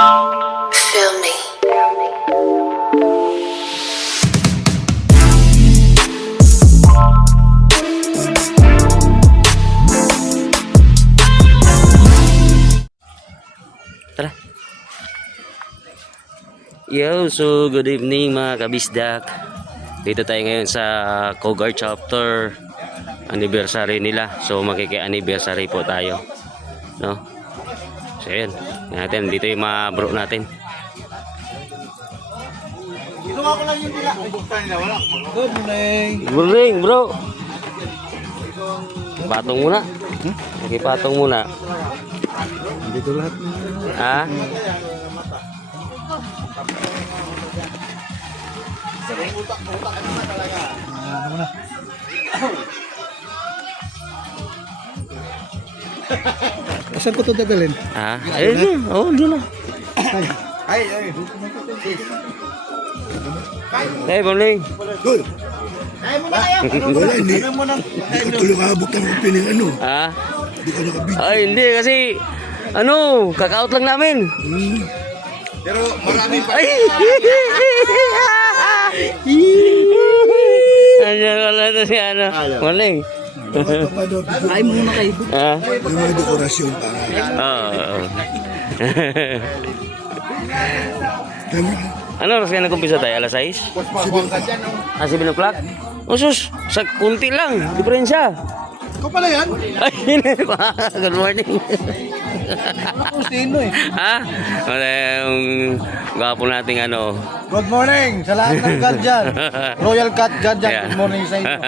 Feel me. Tara. Yo, so good evening mga kabisdak. Dito tayo ngayon sa Cougar chapter anniversary nila. So makiki-anniversary po tayo. No? So ayan, natin dito yung mga bro natin. Ginawa ko lang yung nila. Good morning. Good morning, bro. Patong muna. Patong muna. Dito lahat. Ha? Saan ko ito dadalhin? Ha? Ayun na. Oh, doon na. Ay. Hey, morning. Good. Wala, hindi. Hindi ko tuloy kabok ng opening ano. Ha? Hindi ko nakabidyo. Ay, hindi kasi ano, kaka-out lang namin. Pero marami pa. Ay! Ano na si ano? Morning. Ay muna kayo. Ha? Yung mga dekorasyon pa. Oo. Tama. Ano oras kaya nag-umpisa tayo? Alas 6? 7 o'clock? Oh, sus, sa kunti lang, diferensya. Ikaw pala yan? Ay, hindi pa. Good morning. Ako sino eh. Ha? Wala yung gwapo nating ano. Good morning sa lahat ng guardian. Royal Cat Guardian. Yeah. Good morning sa inyo.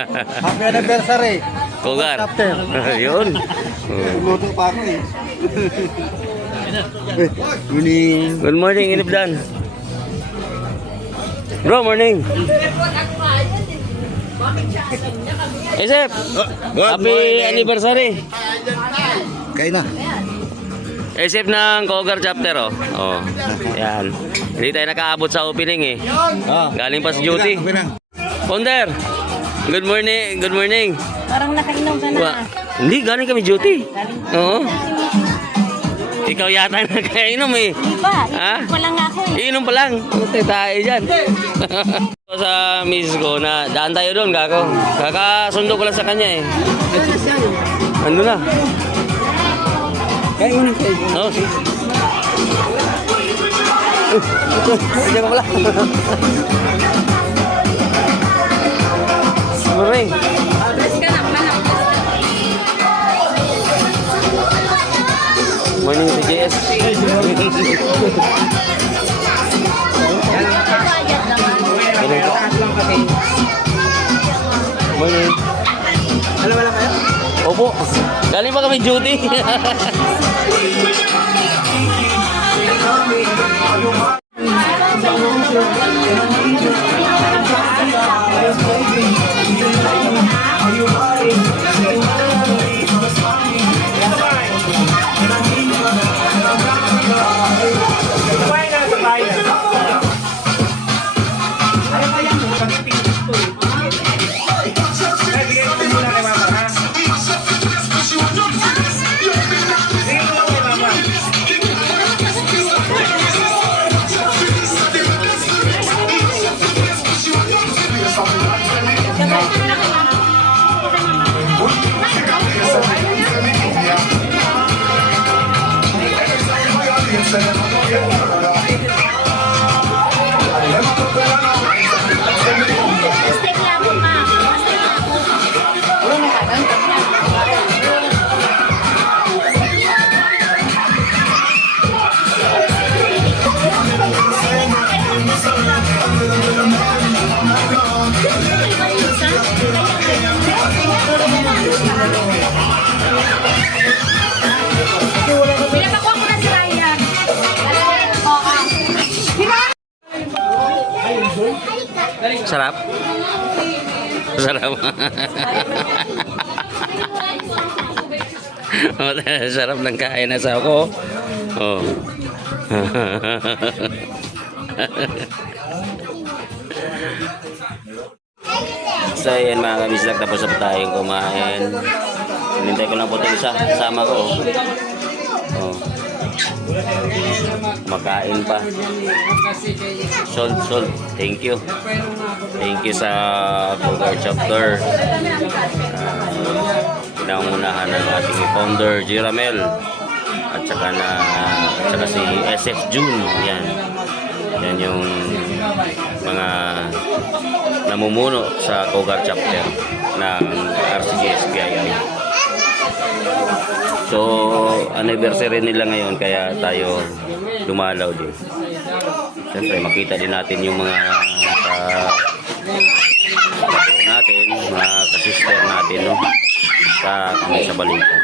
Happy anniversary. Cougar. Captain. Yun. Luto pa ako eh. Morning. Good morning, Inibdan. Bro, morning. Isep, happy anniversary. Kain na. Isep ng Cougar chapter, oh. Oh, yan. Hindi tayo nakaabot sa opening eh. Galing pa sa duty. Founder, good morning, good morning. Parang nakainom ka na. Hindi, galing kami duty. Oo. Ikaw yata nakainom eh. Di ba? Ha? Inom pa lang ako eh. Iinom pa lang. Puti tayo dyan. Sa miss ko na daan tayo doon, kako. Kakasundo ko lang sa kanya eh. Ano na? Kain mo kayo. Oo, sige. Hindi ka pala. Morning. Morning si JS. Morning. Alam mo lang kayo? Opo. Galing pa kami duty. Steak lang ako, ma. Pinapakuha ko na si Ryan. Sarap? Sarap. Sarap ng kain na sa ako. Oh. So yan mga kabisdak, tapos na tayong kumain. Hinintay ko lang po ito isa, kasama ko. Oh. Makain pa. Sold. Thank you. Thank you sa Cogar Chapter. Pinangunahan ng ating founder, Jiramel. At saka si SF June. Yan yung mga namumuno sa Cogar Chapter ng RCGSPII. So, anniversary nila ngayon kaya tayo dumalaw din. Siyempre, makita din natin yung mga mga kasister natin, no? Sa balita.